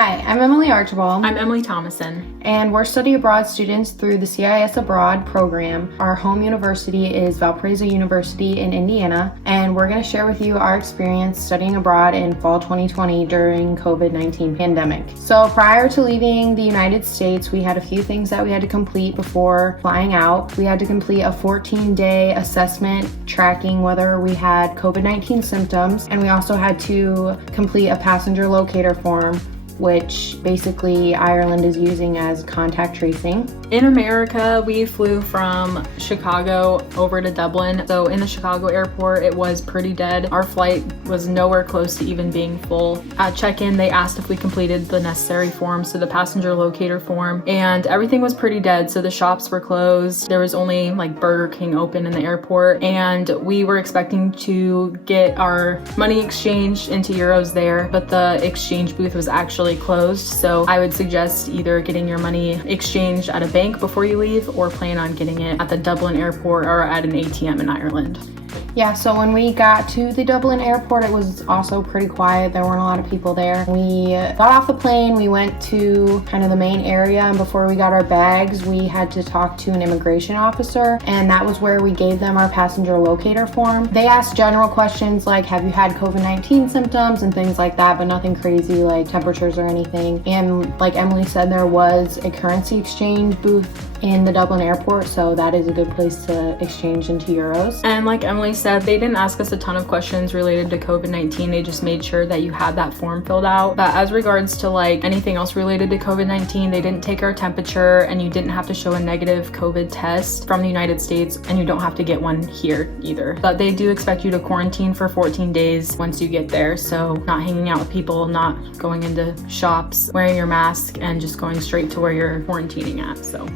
Hi, I'm Emily Archibald. I'm Emily Thomason. And we're study abroad students through the CIS Abroad program. Our home university is Valparaiso University in Indiana, and we're going to share with you our experience studying abroad in fall 2020 during COVID-19 pandemic. So prior to leaving the United States, we had a few things that we had to complete before flying out. We had to complete a 14-day assessment tracking whether we had COVID-19 symptoms, and we also had to complete a passenger locator form, which basically Ireland is using as contact tracing. In America, we flew from Chicago over to Dublin. So in the Chicago airport, it was pretty dead. Our flight was nowhere close to even being full. At check-in, they asked if we completed the necessary forms, so the passenger locator form, and everything was pretty dead. So the shops were closed. There was only like Burger King open in the airport, and we were expecting to get our money exchanged into euros there, but the exchange booth was actually closed. So I would suggest either getting your money exchanged at a bank before you leave, or plan on getting it at the Dublin airport or at an ATM in Ireland. Yeah, so when we got to the Dublin airport, it was also pretty quiet. There weren't a lot of people there. We got off the plane, we went to kind of the main area, and before we got our bags, we had to talk to an immigration officer, and that was where we gave them our passenger locator form. They asked general questions like, have you had COVID-19 symptoms and things like that, but nothing crazy like temperatures or anything. And like Emily said, there was a currency exchange booth in the Dublin airport, so that is a good place to exchange into euros. And like Emily said, they didn't ask us a ton of questions related to COVID-19. They just made sure that you had that form filled out. But as regards to like anything else related to COVID-19, they didn't take our temperature, and you didn't have to show a negative COVID test from the United States, and you don't have to get one here either. But they do expect you to quarantine for 14 days once you get there. So not hanging out with people, not going into shops, wearing your mask, and just going straight to where you're quarantining at. So